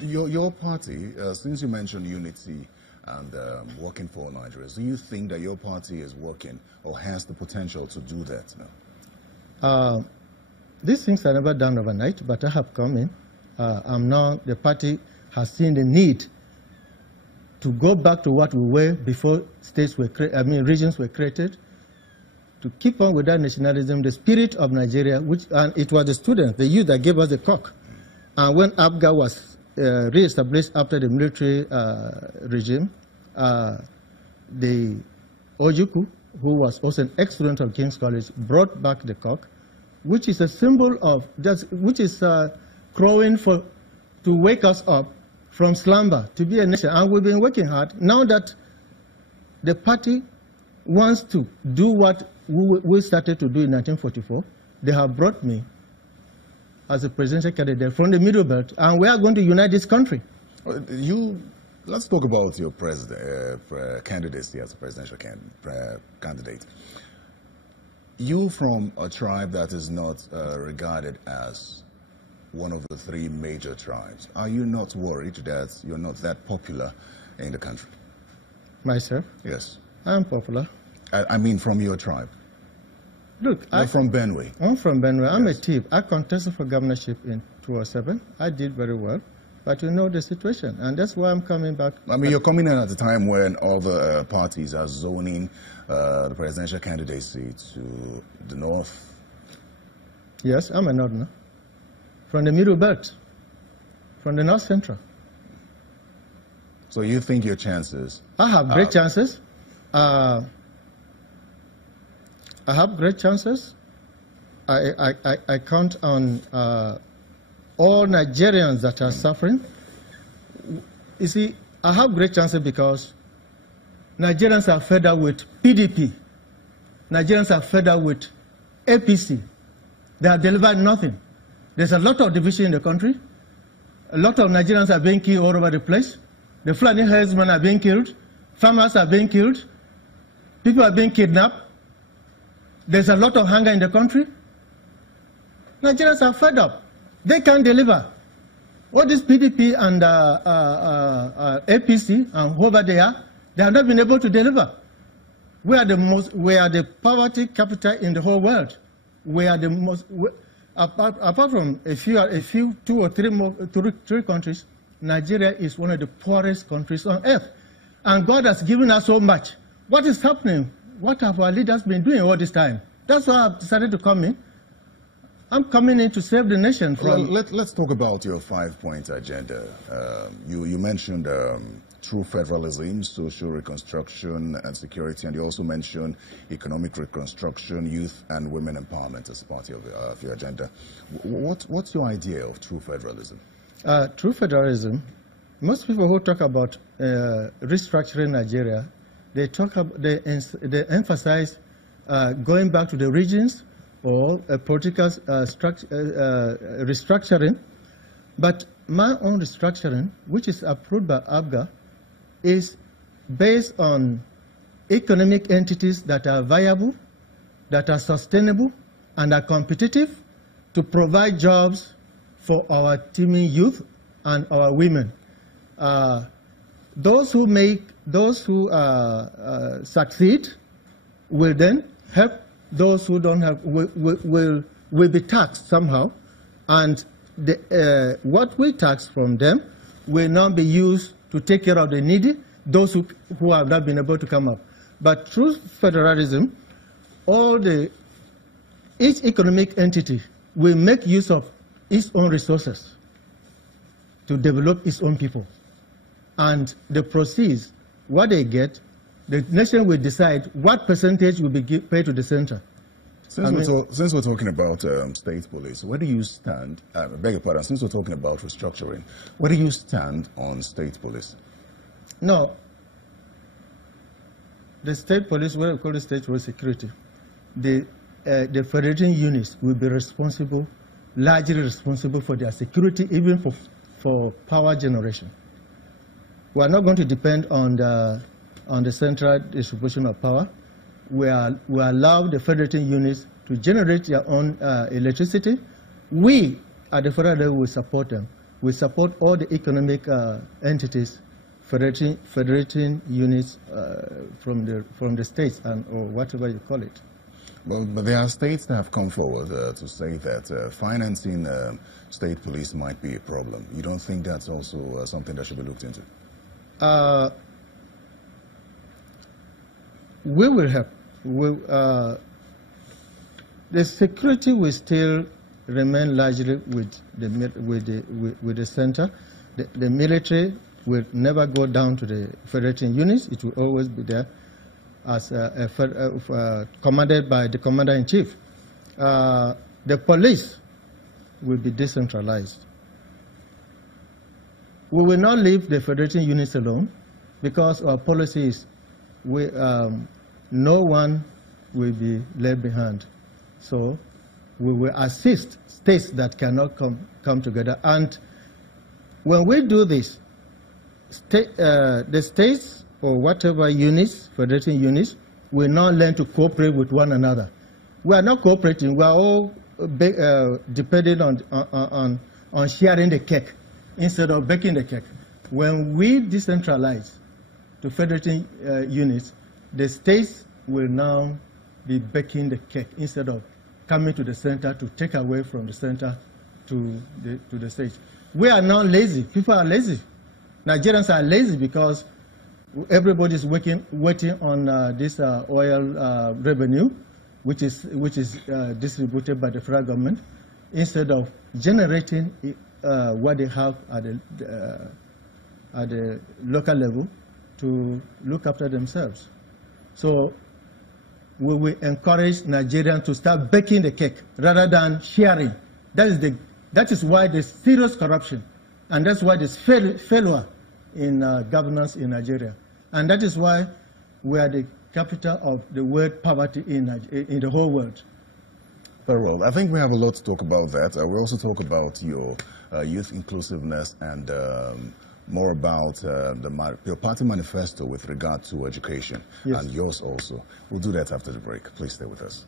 Your party, since you mentioned unity and working for Nigeria, do you think that your party is working or has the potential to do that now? These things are never done overnight, but I have come in. The party has seen the need to go back to what we were before regions were created, to keep on with that nationalism, the spirit of Nigeria, and it was the students, the youth that gave us the cock. And when ABGA was re-established after the military regime, the Ojukwu, who was also an ex-student of King's College, brought back the cock, which is a symbol of, which is crowing to wake us up from slumber, to be a nation. And we've been working hard. Now that the party wants to do what we started to do in 1944, they have brought me as a presidential candidate from the Middle Belt, and we are going to unite this country. Let's talk about your candidacy as a presidential candidate. You from a tribe that is not regarded as one of the three major tribes. Are you not worried that you're not that popular in the country? Myself? Yes. I'm popular. I mean from your tribe. Look, I'm from Benue. I'm from Benue. I'm a thief. I contested for governorship in 2007. I did very well. But you know the situation, and that's why I'm coming back. I mean, you're coming in at a time when other parties are zoning the presidential candidacy to the north. Yes, I'm a northerner. From the Middle Belt, from the North Central. So you think your chances? I have great chances. I have great chances. I count on all Nigerians that are suffering. You see, I have great chances because Nigerians are fed up with PDP. Nigerians are fed up with APC. They have delivered nothing. There's a lot of division in the country. A lot of Nigerians are being killed all over the place. The Fulani herdsmen are being killed. Farmers are being killed. People are being kidnapped. There's a lot of hunger in the country. Nigerians are fed up. They can't deliver. What is PDP and APC and whoever they have not been able to deliver. We are the poverty capital in the whole world. We are the most, apart from a few, two or three countries, Nigeria is one of the poorest countries on earth. And God has given us so much. What is happening? What have our leaders been doing all this time? That's why I've decided to come in. I'm coming in to save the nation from... Let's talk about your 5-point agenda. You mentioned true federalism, social reconstruction and security, and you also mentioned economic reconstruction, youth and women empowerment as part of your agenda. What's your idea of true federalism? True federalism, most people who talk about restructuring Nigeria, they emphasize going back to the regions or a political restructuring. But my own restructuring, which is approved by ABGA, is based on economic entities that are viable, that are sustainable, and are competitive to provide jobs for our teeming youth and our women. Those who succeed will then help those who don't have, will be taxed somehow, and what we tax from them will not be used to take care of the needy, those who have not been able to come up. But through federalism, each economic entity will make use of its own resources to develop its own people. And the proceeds, what they get, the nation will decide what percentage will be paid to the center. Since we're talking about state police, where do you stand? I beg your pardon, since we're talking about restructuring, where do you stand on state police? No. The state police, what we call the state police security, the federating units will be responsible, largely responsible for their security, even for power generation. We are not going to depend on the central distribution of power. We allow the federating units to generate their own electricity. We, at the federal level, will support them. we support all the economic entities, federating units from the states or whatever you call it. Well, but there are states that have come forward to say that financing state police might be a problem. You don't think that's also something that should be looked into? We will help. The security will still remain largely with the center. The military will never go down to the federating units. It will always be there as commanded by the commander-in-chief. The police will be decentralized. We will not leave the federating units alone because our policy is no one will be left behind. So we will assist states that cannot come together. And when we do this, the states or whatever units, federating units, will now learn to cooperate with one another. We are not cooperating. We are all dependent on sharing the cake instead of baking the cake. When we decentralize to federating units, the states will now be baking the cake instead of coming to the center to take away from the center to the states. We are now lazy. People are lazy. Nigerians are lazy because everybody is waiting on this oil revenue, which is distributed by the federal government, instead of generating what they have at the local level to look after themselves. So we will encourage Nigerians to start baking the cake rather than sharing. That is why there's serious corruption, and that's why there's failure in governance in Nigeria. And that is why we are the capital of the world poverty in the whole world. Very well. I think we have a lot to talk about that. We'll also talk about your youth inclusiveness and more about your party manifesto with regard to education, yes, and yours also. We'll do that after the break. Please stay with us.